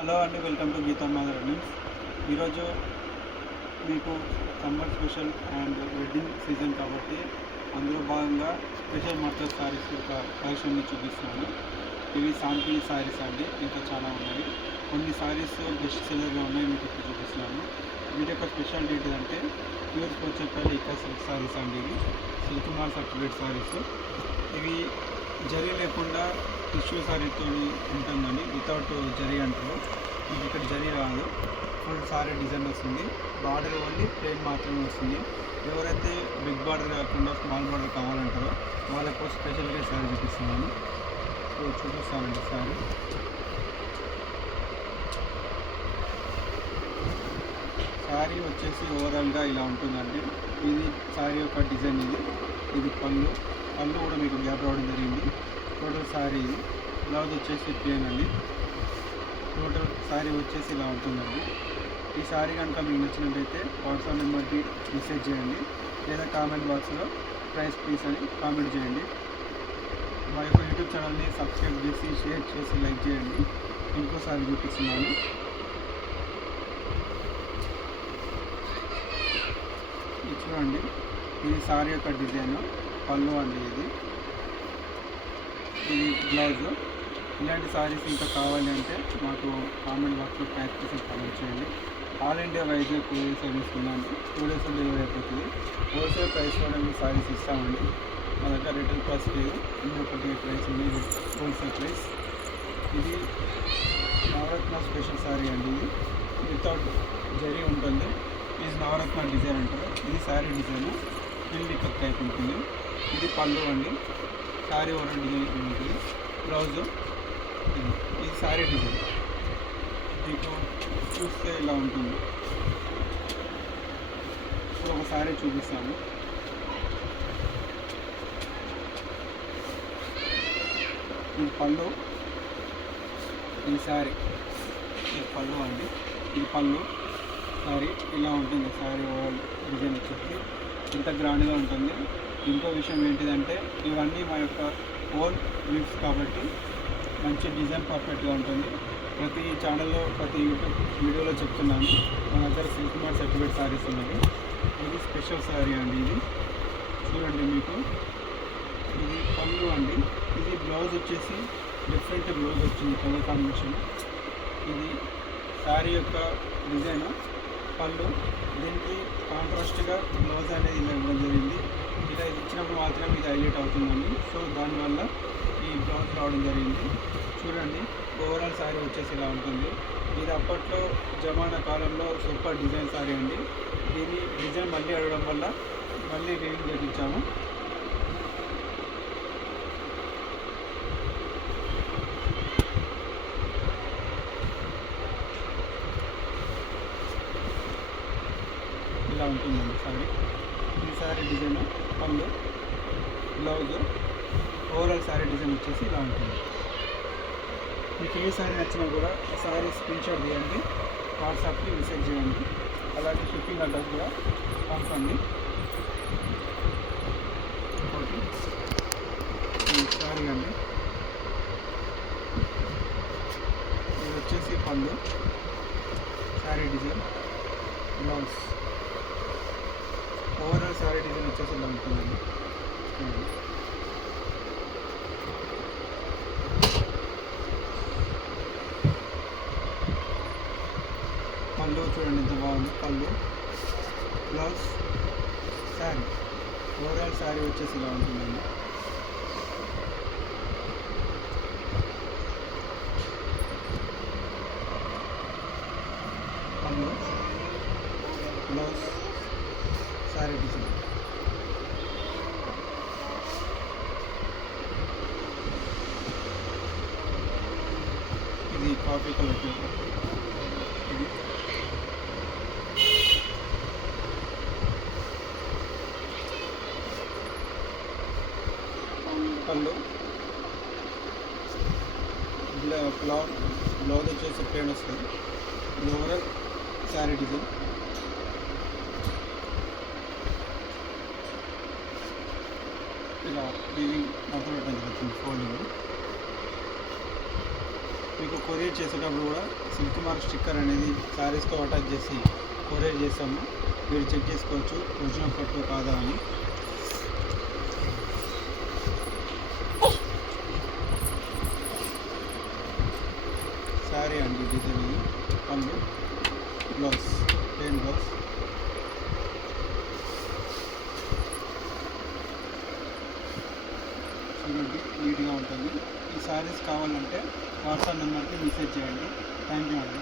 Hello అండి, welcome to Geethamma runnings. ఈరోజు మీకు summer special and wedding season కాబట్టి అందులో భాగంగా స్పెషల్ మర్చర్ శారీస్ యొక్క కలెక్షన్ని చూపిస్తున్నాను. ఇవి శాంపిల్ శారీస్ అండి, ఇంకా చాలా ఉన్నాయి. కొన్ని శారీస్ బెస్ట్ సెల్లర్గా ఉన్నాయి, మీకు ఇప్పుడు చూపిస్తున్నాను. వీటి యొక్క స్పెషాలిటీ ఏంటంటే ప్యూర్ పోచంపల్లి ఇక్క సిల్క్ శారీస్ అండి. ఇవి సిల్క్ మార్క్ సర్టిఫికేట్ శారీస్. ఇవి జరీ లేకుండా టిష్యూ శారీతో ఉంటుందండి, వితౌట్ జరీ అంటారు. ఇది ఇక్కడ జరీ రాదు, ఫుల్ సారీ డిజైన్ వస్తుంది. బార్డర్ ఓన్లీ ప్లెయిన్ మాత్రమే వస్తుంది. ఎవరైతే బిగ్ బార్డర్ కాకుండా స్మాల్ బార్డర్ కావాలంటారో వాళ్ళకు స్పెషల్గా శారీ చూపిస్తున్నాను. సో చూపిస్తానండి శారీ. శారీ వచ్చేసి ఓవరాల్గా ఇలా ఉంటుందండి. ఇది శారీ యొక్క డిజైన్. ఇది పళ్ళు కూడా మీకు గ్యాప్ రావడం జరిగింది. టోటల్ శారీ ఇది. బ్లౌజ్ వచ్చేసి ప్లేన్ అండి. టోటల్ శారీ వచ్చేసి ఇలా ఉంటుందండి. ఈ శారీ కనుక మీకు నచ్చినట్లయితే వాట్సాప్ నెంబర్కి మెసేజ్ చేయండి, లేదా కామెంట్ బాక్స్లో ప్రైస్ ప్లీజ్ అని కామెంట్ చేయండి. మా యొక్క యూట్యూబ్ ఛానల్ని సబ్స్క్రైబ్ చేసి షేర్ చేసి లైక్ చేయండి. ఇంకోసారి చూపిస్తున్నాను. ఇది చూడండి, ఇది శారీ యొక్క డిజైన్. పళ్ళు అండి ఇది బ్లౌజ్. ఇలాంటి శారీస్ ఇంకా కావాలి అంటే మాకు కామెంట్ బాక్స్లో ప్యాక్ చేసి కామెంట్ చేయండి. All India wise courier service ఉందండి. 2 డేస్లో డెలివరీ అయిపోతుంది. హోల్సేల్ ప్రైస్లో మేము శారీస్ ఇస్తామండి. మా దగ్గర రిటైల్ ప్రైస్ లేదు, ఒకటి ప్రైస్ ఉంది, హోల్సేల్ ప్రైస్. ఇది నవరత్న స్పెషల్ శారీ అండి. ఇది వితౌట్ జరీ ఉంటుంది. ఇది నవరత్న డిజైన్ అంటారు. ఇది sari design fill ikat type ఉంటుంది. ఇది పళ్ళు అండి. శారీ ఓవరాల్ డిజైన్ ఉంటుంది. బ్లౌజ్ ఇది శారీ డిజైన్ మీకు చూస్తే ఇలా ఉంటుంది. సో ఒక శారీ చూపిస్తాను. ఇది పళ్ళు, ఈ శారీ, ఇది పళ్ళు అండి. ఇది పళ్ళు శారీ ఇలా ఉంటుంది. శారీ ఓవరాల్ డిజైన్ వచ్చేసి ఇంత గ్రాండ్గా ఉంటుంది. ఇంకో విషయం ఏంటిదంటే ఇవన్నీ మా యొక్క ఓన్ వీవ్స్ కాబట్టి మంచి డిజైన్ పర్ఫెక్ట్గా ఉంటుంది. ప్రతి ఛానల్లో ప్రతి యూట్యూబ్ వీడియోలో చెప్తున్నాను, మన దగ్గర సిల్క్ మార్క్ సర్టిఫికేట్ శారీస్ ఉన్నాయి. ఇది స్పెషల్ శారీ అండి. ఇది చూడండి, మీకు ఇది పళ్ళు అండి. ఇది బ్లౌజ్ వచ్చేసి డిఫరెంట్ బ్లౌజ్ వచ్చింది, కలర్ కాంబినేషన్. ఇది శారీ యొక్క డిజైన్. పళ్ళు దీనికి కాంట్రాస్ట్గా బ్లౌజ్ అనేది ఇలా ఇవ్వడం జరిగింది. ఇలా ఇచ్చినప్పుడు మాత్రమే ఇది హైలైట్ అవుతుందండి. సో దానివల్ల ఈ బ్లౌజ్ రావడం జరిగింది. చూడండి, ఓవరాల్ శారీ వచ్చేసి ఇలా ఉంటుంది. ఇది అప్పట్లో జమానా కాలంలో సూపర్ డిజైన్ శారీ అండి. దీన్ని డిజైన్ మళ్ళీ అడగడం వల్ల మళ్ళీ రీడింగ్ చేయించాము. ఇలా ఉంటుందండి శారీ. ఈ శారీ డిజైన్ పళ్ళు, బ్లౌజ్, ఓవరాల్ శారీ డిజైన్ వచ్చేసి ఇలా ఉంటుంది. మీకు ఏ శారీ నచ్చినా కూడా ఆ శారీ స్క్రీన్ షాట్ తీయండి, వాట్సాప్కి మెసేజ్ చేయండి. అలాగే షిప్పింగ్ అడ్రస్ కూడా పంపండి. ఇంకోటి ఈ శారీ అండి. ఇది వచ్చేసి పళ్ళు, sari design, blouse, overall sari design వచ్చేసి ఇలా ఉంటుందండి. పళ్ళు చూడండి ఎంత బాగుంది. పళ్ళు, బ్లౌజ్, శారీ, ఓవరాల్ శారీ వచ్చేసి ఇలా ఉంటుందండి. పళ్ళు, బ్లౌజ్, శారీ డిజైన్. ఇది కాఫీ కలర్ పేపర్. ఇది పళ్ళు, బ్లౌజ్ వచ్చేసి ప్లేన్ వస్తుంది. ఇది ఓవరాల్ శారీ డిజైన్. ఇలా వీవింగ్ మొత్తం పెట్టడం జరుగుతుంది. ఫోల్డింగ్ మీకు కొరియర్ చేసేటప్పుడు కూడా సిల్క్ మార్క్ స్టిక్కర్ అనేది శారీస్తో అటాచ్ చేసి కొరియర్ చేస్తాము. మీరు చెక్ చేసుకోవచ్చు ఒరిజినల్ పట్టు కాదా అని. శారీ అండి డిజైన్ ఇది. పళ్ళు, బ్లౌజ్, ప్లెయిన్ బ్లౌజ్. చూడండి నీట్గా ఉంటుంది. ఈ శారీస్ కావాలంటే వాట్సాప్ నెంబర్కి మెసేజ్ చేయండి. థ్యాంక్ యూ అండి.